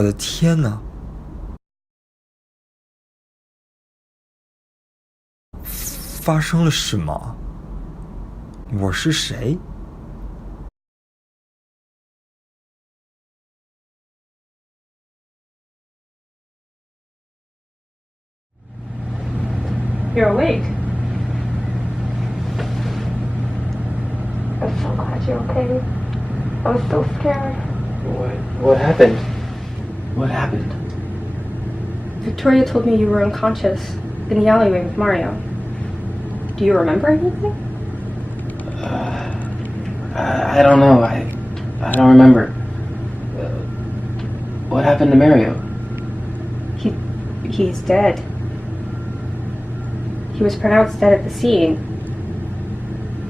我的天哪！发生了什么？我是谁？You're awake. I'm so glad you're okay. I was so scared. What happened? What happened? Victoria told me you were unconscious in the alleyway with Mario. Do you remember anything? I don't know. I don't remember. What happened to Mario? He's dead. He was pronounced dead at the scene.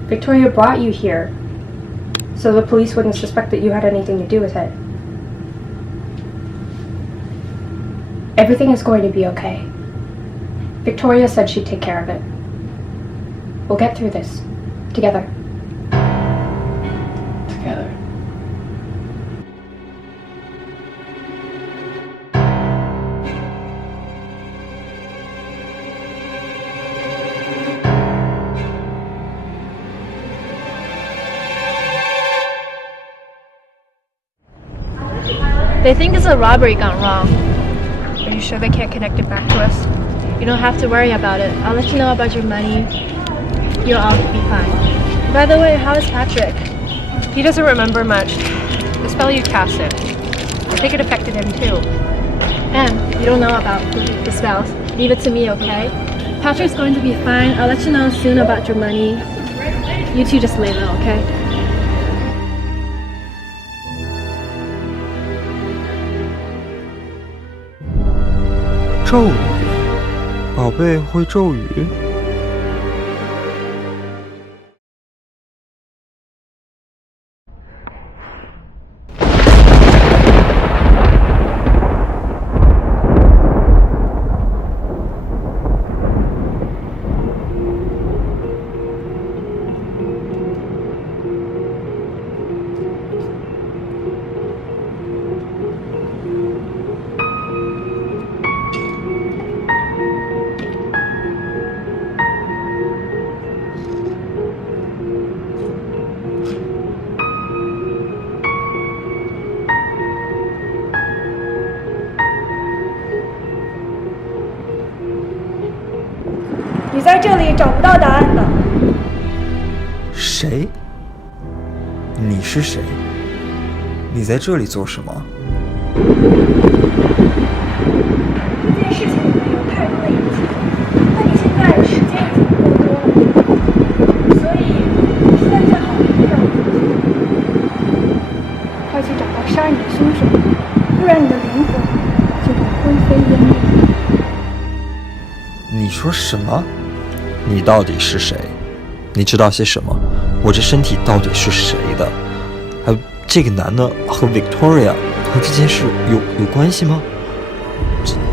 Victoria brought you here so the police wouldn't suspect that you had anything to do with it. Everything is going to be okay. Victoria said she'd take care of it. We'll get through this. Together. Together. They think it's a robbery gone wrong. Are you sure they can't connect it back to us? You don't have to worry about it. I'll let you know about your money. You'll all be fine. By the way, how is Patrick? He doesn't remember much. The spell you cast him. I think it affected him too. Em, you don't know about the spells. Leave it to me, okay? Patrick's going to be fine. I'll let you know soon about your money. You two just lay low, okay? 咒语，宝贝会咒语。你在这里找不到答案的。谁？你是谁？你在这里做什么？这件事情里面有太多的隐情，但你现在时间已经不够多了，所以现在最好不要快去找到杀你的凶手，不然你的灵魂就会灰飞烟灭。你说什么？你到底是谁？你知道些什么？我这身体到底是谁的？还有这个男的和 Victoria 和这件事有关系吗？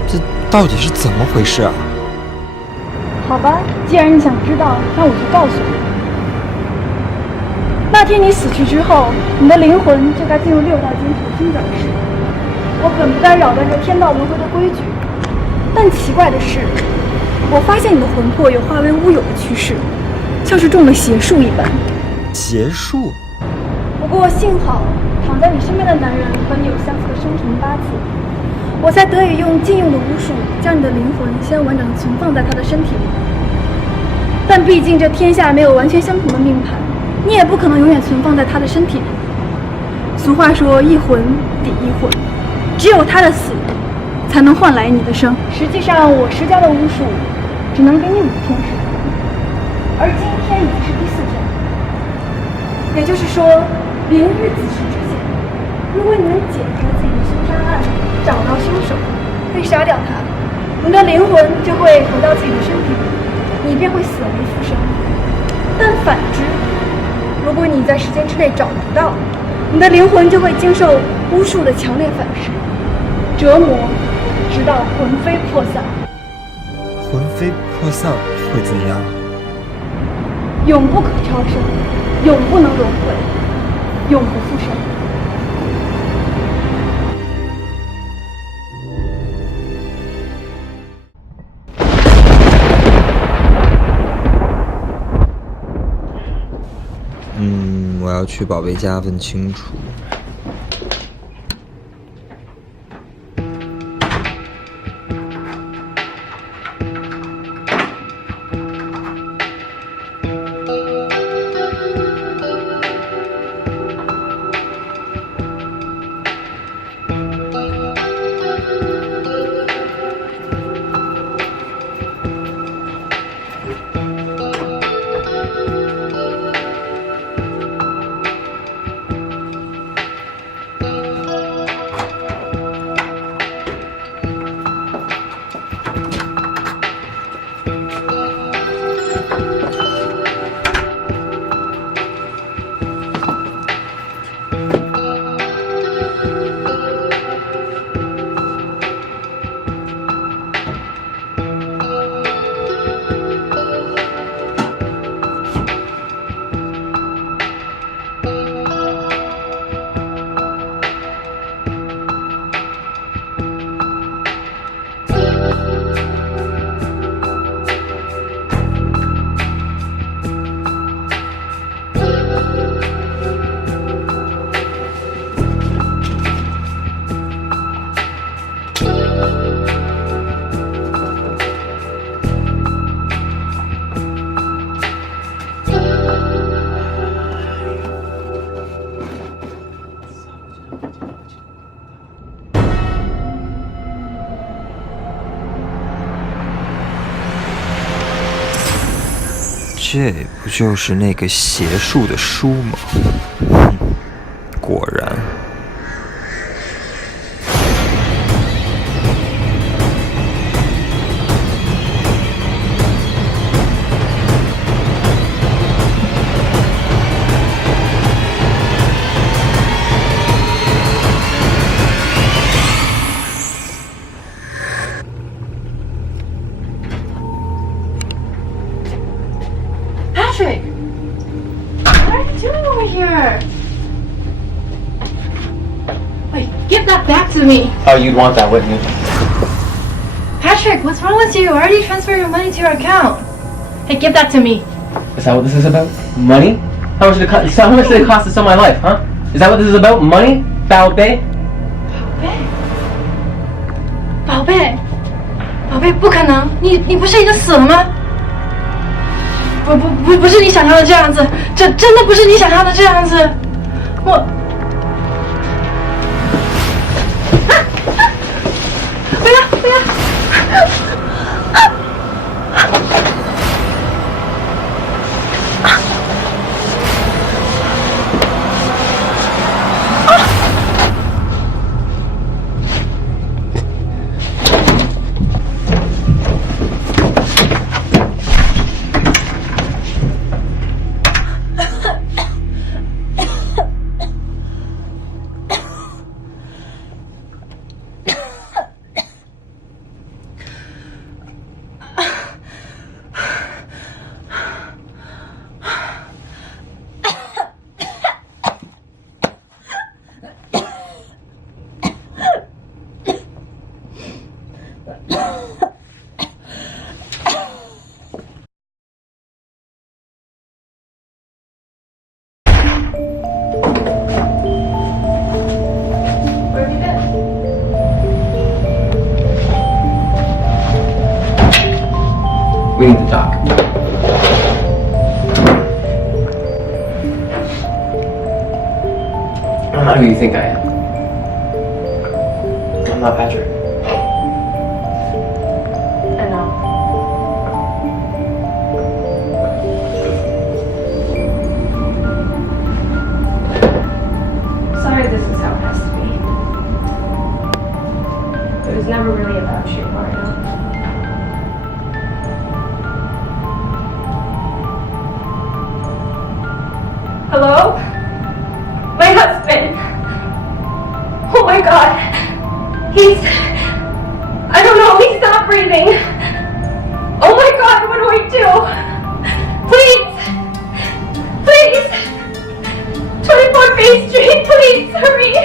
这到底是怎么回事啊？好吧，既然你想知道，那我就告诉你。那天你死去之后，你的灵魂就该进入6道金土寻找室。我本不该扰乱这天道轮回的规矩，但奇怪的是，我发现你的魂魄有化为乌有的趋势，像是中了邪术一般。邪术？不过幸好，躺在你身边的男人和你有相似的生辰八字，我才得以用禁用的巫术将你的灵魂先完整地存放在他的身体里。但毕竟这天下没有完全相同的命盘，你也不可能永远存放在他的身体里。俗话说一魂抵一魂，只有他的死才能换来你的生。实际上我施加的巫术只能给你5天时间，而今天已经是第4天，也就是说明日子时之前，如果你能解开自己的凶杀案，找到凶手，可以杀掉他，你的灵魂就会回到自己的身体里，你便会死而复生。但反之，如果你在时间之内找不到，你的灵魂就会经受巫术的强烈反噬，折磨，直到魂飞魄散。魂飞魄散会怎样？永不可超生，永不能轮回，永不复生。要去保卫家问清楚。这不就是那个邪术的书吗？果然。Patrick! What are you doing over here? Wait, give that back to me! Oh, you'd want that, wouldn't you? Patrick, what's wrong with you? I already transferred your money to your account. Hey, give that to me. Is that what this is about? Money? How much did it cost to sell my life, huh? Is that what this is about? Money? 宝贝？宝贝，宝贝，不可能！你不是已经死了吗？不是你想象的这样子，这真的不是你想象的这样子。我，不要不要！We need to talk. I'm not who you think I am. I'm not Patrick. I know. Sorry this is how it has to be. It was never really about you, Mario. Hello? My husband! Oh my god! I don't know, he's not breathing! Oh my god, what do I do? Please! Please! 24 Bay Street, please, hurry!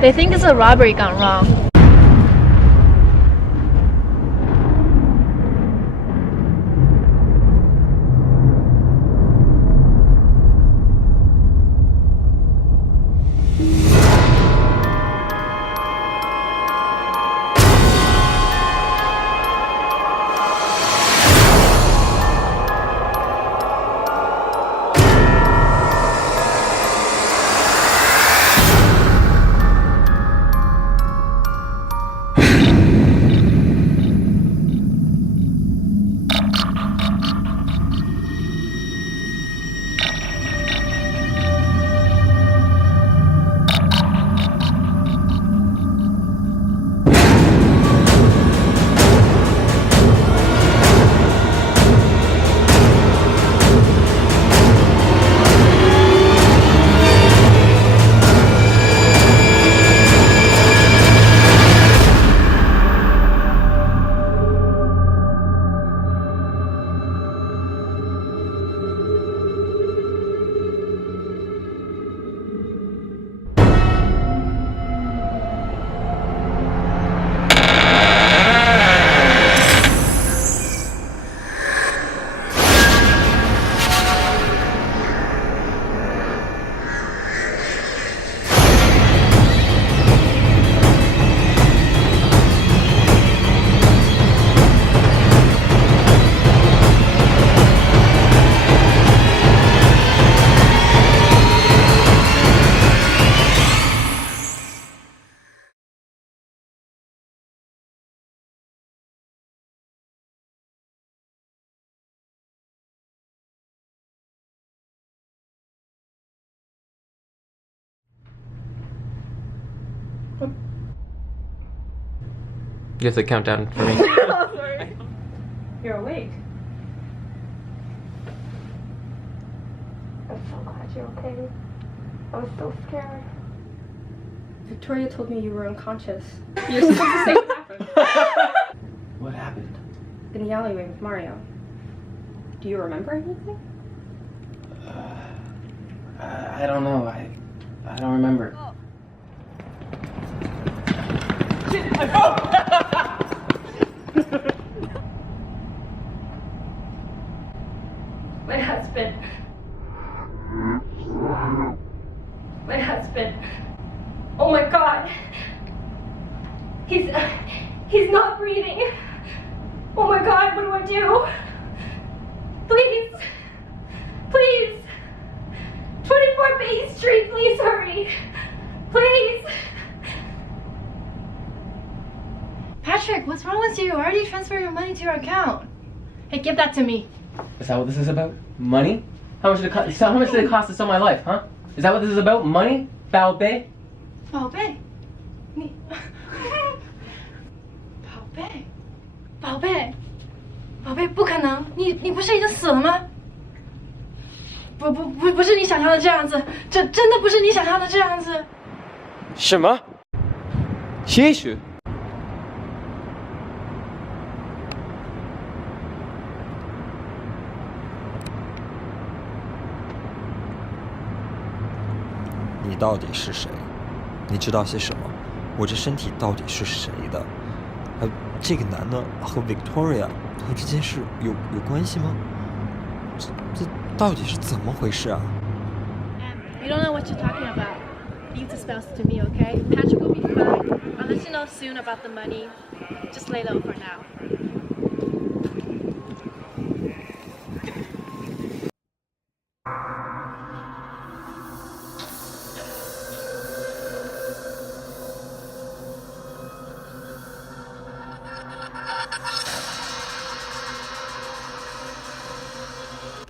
They think it's a robbery gone wrong. You have to count down for me. Oh, sorry. You're awake. I'm so glad you're okay. I was so scared. Victoria told me you were unconscious. You're supposed to say what happened. What happened? In the alleyway with Mario. Do you remember anything? I don't know. I don't remember. My husband. My husband. Oh my God. He's not breathing. Oh my God, what do I do? Please. Please. 24 Bay Street, please hurry. Please. Patrick, what's wrong with you? I already transferred your money to your account. Hey, give that to me. Is that what this is about? Money? How much did it cost to sell my life, huh? Is that what this is about? Money? 宝贝? 宝贝，你，宝贝，宝贝，宝贝，不可能！你不是已经死了吗？不是你想象的这样子，这真的不是你想象的这样子。什么？也许。你到底是谁？你知道些什么？我这身体到底是谁的？还有这个男的和 Victoria 和这件事有关系吗？这到底是怎么回事啊？ You don't know what you're talking about. Leave the spells to me, okay? Patrick will be fine. I'll let you know soon about the money. Just lay low for now.